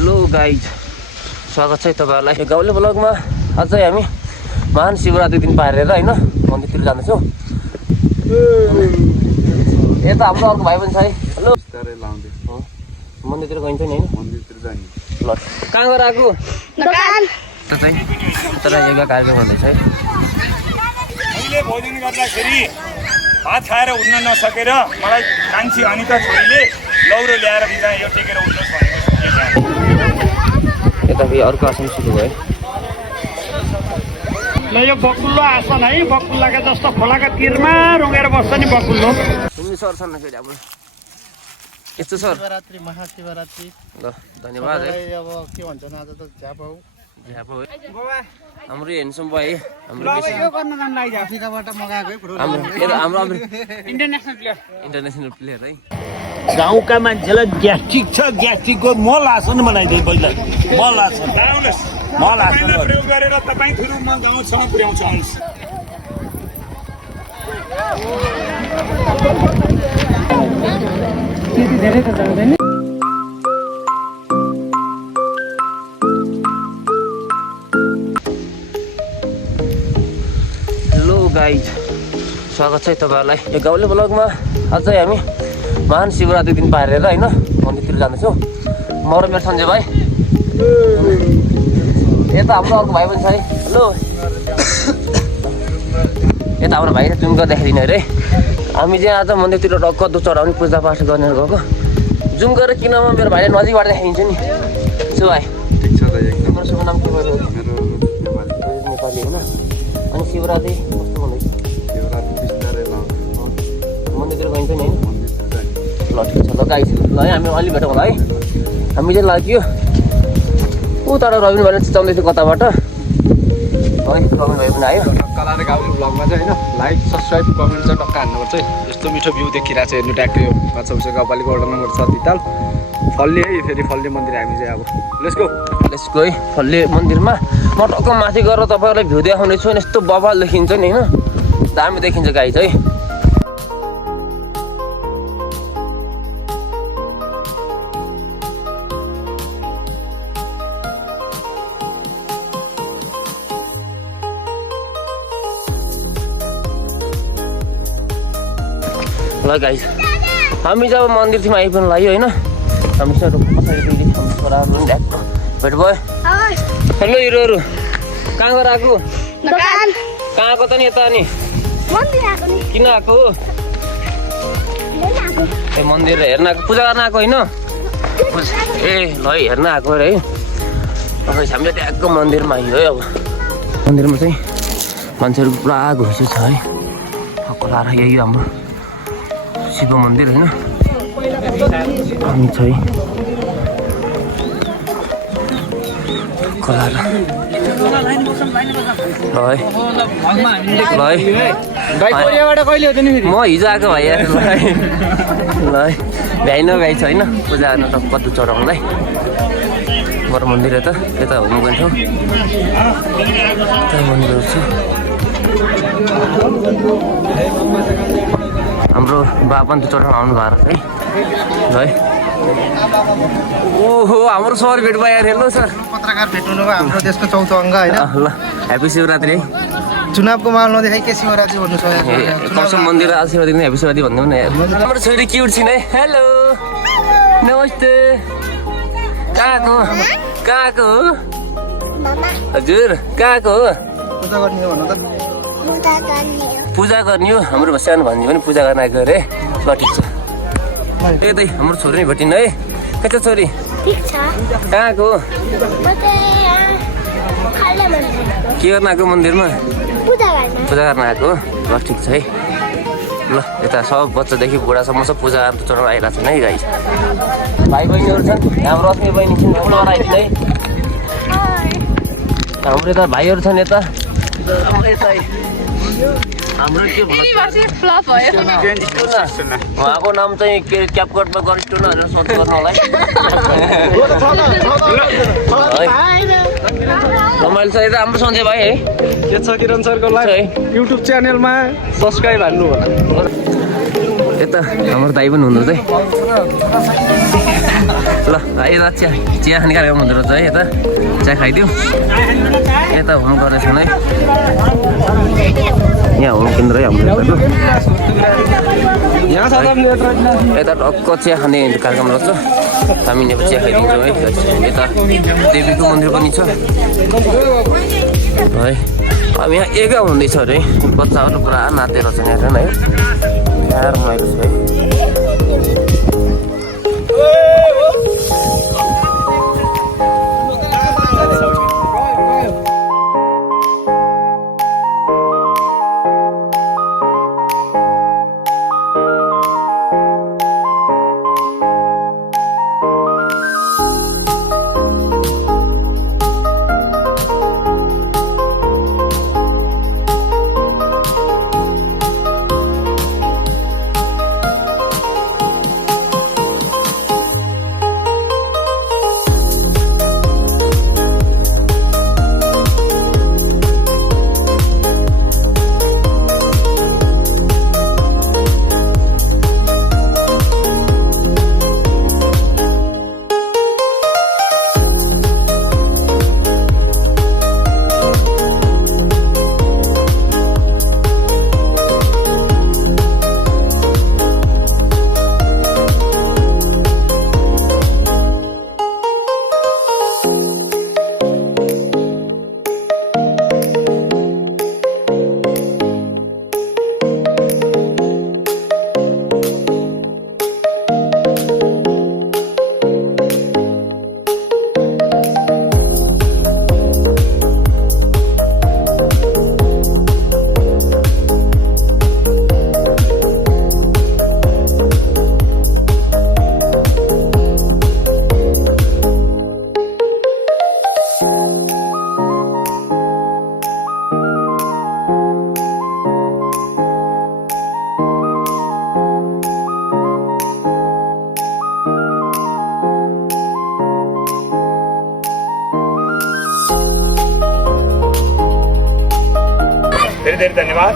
Hello guys, स्वागत छ तपाईँहरूलाई गाउँले ब्लगमा। आज चाहिँ हामी महान शिवरात्रि दिन पारेर होइन मन्दिरतिर जाँदैछौँ। यता हाम्रो अर्को भाइ पनि छ है। हेलो मन्दिरतिर गइन्छ नि होइन? मन्दिरतिर जाने ल। कहाँ गएर आएको? दोकान। तर योगा कार्यक्रम हुँदैछ है। अहिले भोजन गर्दाखेरि भात खाएर उठ्न नसकेर मलाई कान्छी अनिता छोरीले लौरो ल्याएर दिँदा यो टेकेर उठ्नुहोस् भनेको यता फेरि अर्को आसन सुरु भयो। ल यो बकुल्लो आसन है, बकुल्लाका जस्तो खोलाका तिरमा रुँगेर बस्छ नि बकुल्लो। सुन्नु सर छन् फेरि हाम्रो यस्तो सर शिवरात्रि महाशिवरात्रि ल धन्यवाद है। अब के भन्छन् आज त झ्याप हो हाम्रो हेन्डसम भयो हाम्रो अफ्रिकाबाट मगाएको इन्टरनेसनल प्लेयर है। गाउँका मान्छेलाई ग्यास्ट्रिक छ, ग्यास्ट्रिकको मल आसन बनाइदिए पहिला। मल आसन प्रयोग गरेर तपाईँ थुरुमा गाउँसम्म पुर्याउँछ। धेरै त जाँदैन। हेलो गाइज, स्वागत छ तपाईँहरूलाई यो गाउँले ब्लगमा। आज चाहिँ हामी महान शिवरात्रि दिन पारेर होइन मन्दिरतिर जाँदैछौँ। म र मेरो सञ्जय भाइ, यता हाम्रो अर्को भाइ पनि छ है। हेलो यता हाम्रो भाइ जुम गर्दाखेरि अरे हामी चाहिँ आज मन्दिरतिर कदु चढाउने पूजापाठ गर्ने गएको। जुम गरेर किनमा मेरो भाइले नजिकबाट देखाइदिन्छ नि। सो भाइ ठिक छ त एकदम। मेरो शुभ नाम के भयो? मेरो नेपाली होइन। अनि शिवरात्रि कस्तो हुँदैछ? शिवरात्रि बिस्तारै मन्दिरतिर गइन्छ नि होइन? मन्दिरतिर जाने ल ठिक छ ल गाइस। ल है हामी अलि भेटौँ होला है। हामी चाहिँ लाग्यो उता रविन भाइले चिचाउँदैथ्यो कताबाट है। रविन भाइ पनि आयो। कलाले गाउँले ब्लगमा चाहिँ होइन लाइक सब्सक्राइब कमेन्ट चाहिँ टक्क हान्नुपर्छ है। यस्तो मिठो भ्यू देखिरहेको छ हेर्नु। ट्याक्कै यो माछाउछ गाउँपालिका वडा नम्बर 7 दिताल फल्ली है। फेरि फल्ली मन्दिर हामी चाहिँ अब लेट्स गो है फल्ले मन्दिरमा। म टक्क माथि गएर तपाईँहरूलाई भ्यू देखाउने छु। यस्तो बबाल देखिन्छ नि होइन, दामी देखिन्छ गाइस है। ल गाइस, हामी जब मन्दिरतिर आइपुग्नु लाग्यो होइन, हामीसँग पछाडि दुईले छोराहरू पनि ढ्याक्क भेट भयो। हेलो हिरोहरू, कहाँ गएर आएको? कहाँ आएको त नि? यता नि किन आएको? ए मन्दिर हेर्न आएको, पूजा गर्न आएको होइन? ए ल हेर्न आएको अरे है। अब हामीले ट्याक्क मन्दिरमा आयो है। अब मन्दिरमा चाहिँ मान्छेहरू पुरा घुइसो छ है। खोला यही हाम्रो शिव मन्दिर होइन हामी छ है। खोला म हिजो आएको भाइ ल भ्याइन गाई छ होइन पूजा गर्न त कदु चढाउनुलाई। बरु मन्दिर यता घुम्नु गइन्छौँ। त्यहाँ मन्दिरहरू छ। हाम्रो बा पनि चढाउन आउनु भएको है। ल ओहो हाम्रो सर भेट भयो यार। हेलो सर, पत्रकार भेट्नु भयो हाम्रो देशको चौथो अङ्ग होइन। ल ह्याप्पी शिवरात्रि है। चुनावको माहौल नदेखाइ के शिवरात्रि भन्नु सक्यो? कसम मन्दिर आशीर्वाद ह्याप्पी शिवरात्रि भन्नु न यार। हाम्रो छोरी क्युट छिन् है। हेलो नमस्ते। कहाँको हजुर? कहाँको हो? पूजा गर्ने हो भन्नु त। पूजा गर्ने हो हाम्रो सानो भन्ने पनि पूजा गर्न आएको अरे। ल ठिक छ। त्यही हाम्रो छोरी नै भेटिन् है। के छ छोरी? कहाँको? के गर्न आएको मन्दिरमा? पूजा गर्न आएको। ल ठिक छ है। ल यता सब बच्चादेखि बुढासम्म सब पूजा गर्न चढाउन आइरहेको छन् है गाइस। भाइ बहिनीहरू छन्। हाम्रो रश्मि बहिनी छिन्, आइदिनु है। हाम्रो यता भाइहरू छन् यता। हाम्रो के उहाँको नाम चाहिँ के क्यापकटमा गरिष्ठ भनेर सोच गर्नु होला है। रमाइलो छ यता हाम्रो सञ्जय भाइ है। के छ किरण सरको लाइभ युट्युब च्यानलमा सब्स्क्राइब हान्नु होला। यता हाम्रो दाइ पनि हुनुहुन्छ है ल भाइ यता चिया खाने कार्यक्रम हुँदो रहेछ है यता चिया खाइदिउँ यता होम गर्नेछन् है यहाँ होम केन्द्र है हाम्रो यता टक्क चिया खाने कार्यक्रम रहेछ हामी नेपाल चिया खाइदिन्छौँ है यता देवीको मन्दिर पनि छ है अब यहाँ एघा हुँदैछ अरे बच्चाहरू पुरा नाचेर छ यहाँ है यहाँ रमाइलो छ है धेरै धन्यवाद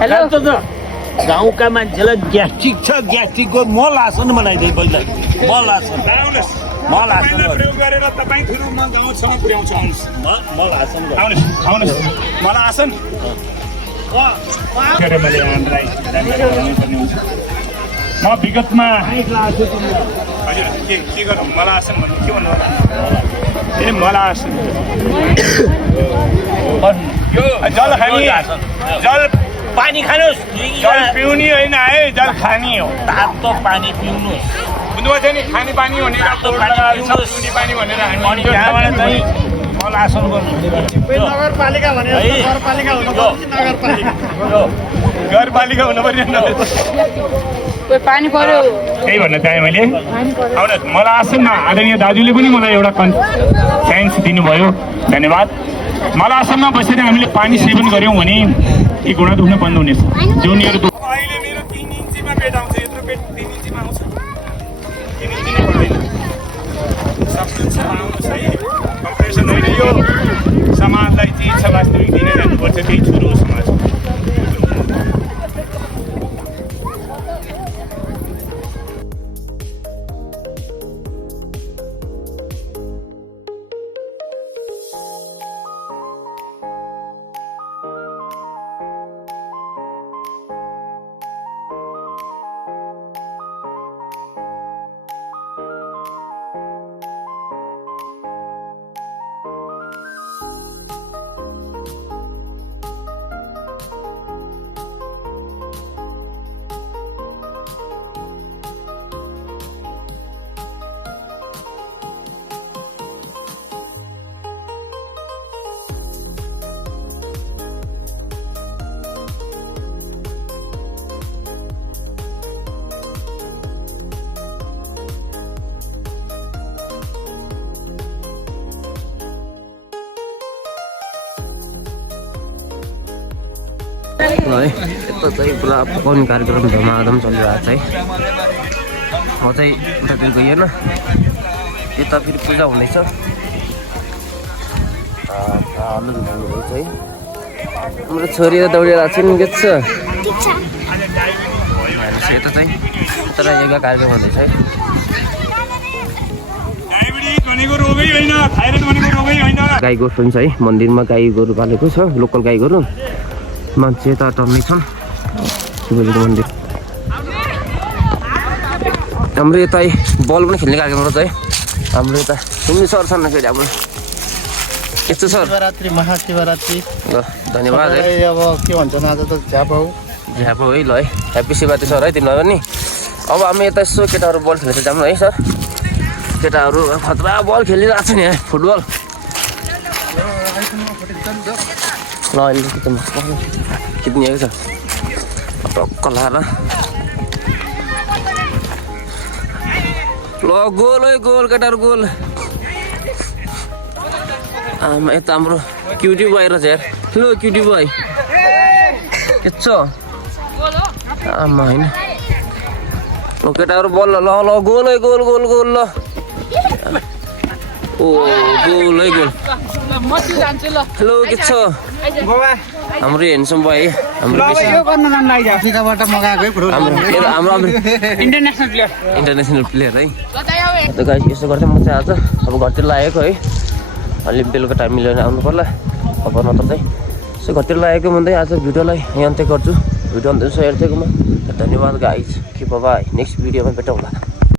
हेलो गाउँका मान्छेलाई ग्यास्ट्रिक छ ग्यास्ट्रिकको मल आसन बनाइदिए पहिला मल आसन मल आसन प्रयोग गरेर तपाईँ थ्रु म गाउँसम्म पुर्याउँछु आउनुहोस् मल आसन आउनुहोस् मलाई आसन मैले यहाँलाई जानकारी गराउनुपर्ने हुन्छ म विगतमा हजुर के गरौँ मलाई आसन भन्नु के भन्नु ए मलाई आसन जल खाने जल पानी खानुहोस् जल पिउने होइन है जल खाने हो तातो पानी पिउनुहोस् बुझ्नुभएको थियो नि खाने पानी भनेर पिउने पानी भनेर हामी त्यहाँबाट चाहिँ मल आसन गर्नु नगरपालिका भने नगरपालिका नगरपालिका हुनु पर्ने पानी पर्यो त्यही भन्न चाहेँ मैले आउनुहोस् मलाई आसनमा आदरणीय दाजुले पनि मलाई एउटा चान्स दिनुभयो धन्यवाद मलाई आसनमा बसेर हामीले पानी सेवन गऱ्यौँ भने यी घुँडा दुख्न बन्द हुनेछ जुनियर अहिले मेरो 3 इन्चीमा बेड आउँछ यत्रो बेड 3 इन्चीमा आउँछ 3 इन्चीमा पर्दैन सक्नुहुन्छ आउनुहोस् है कम्पिटिसन होइन यो समाजलाई जे इच्छा वास्तविक दिन जानुपर्छ त्यही छोरो समाज है यता चाहिँ पुरा पकाउने कार्यक्रम धमाधम चलिरहेको छ है म चाहिँ उतातिर गएँ होइन यता फेरि पूजा हुँदैछ हल्लो धुँदैछ है हाम्रो छोरी त दौडेर छिन् के छ यता चाहिँ तर योगा कार्यक्रम हुँदैछ है गाई गोरु पनि छ है मन्दिरमा गाई गोरु पालेको छ लोकल गाई गोरु मान्छे यता टम्मी छन् शिवजीको मन्दिर हाम्रो यता बल पनि खेल्ने कार्यक्रम रहेछ है हाम्रो यता सुन्ने सर छन् फेरि हाम्रो यस्तो सर शिवरात्रि महाशिवरात्रि ल धन्यवाद है अब के भन्छन् आज त झ्यापौ है ल है ह्याप्पी शिवरात्रि सर है तिमीलाई पनि अब हामी यता यसो केटाहरू बल खेल्छ जाऊँ है सर केटाहरू खतरा बल खेलिरहेको छ नि है फुटबल ल अहिले खिच्ने छ टक्क लाएर ल गोल है गोल केटाहरू गोल आमा यता हाम्रो क्युटी बोय रहेछ यार ठुलो क्युटी बोय के छ आमा होइन केटाहरू बल ल ल गोल है गोल गोल गोल ल ओ गोल है गोल हेलो के छ हाम्रो हेन्सम बोय हाम्रो अफ्रिकाबाट मगाएकै फुटबल हाम्रो इन्टरनेसनल प्लेयर है त गाइस यसो गर्छ म चाहिँ आज अब घरतिर लागेको है अलि बेलुका टाइम मिलेर आउनु पर्ला अब नत्र चाहिँ यसो घरतिर लागेको भन्दै आज भिडियोलाई यहाँ अन्त्य गर्छु भिडियो अन्त यसो हेर्थेकोमा धन्यवाद गाइस के बाबा नेक्स्ट भिडियोमा भेटौँला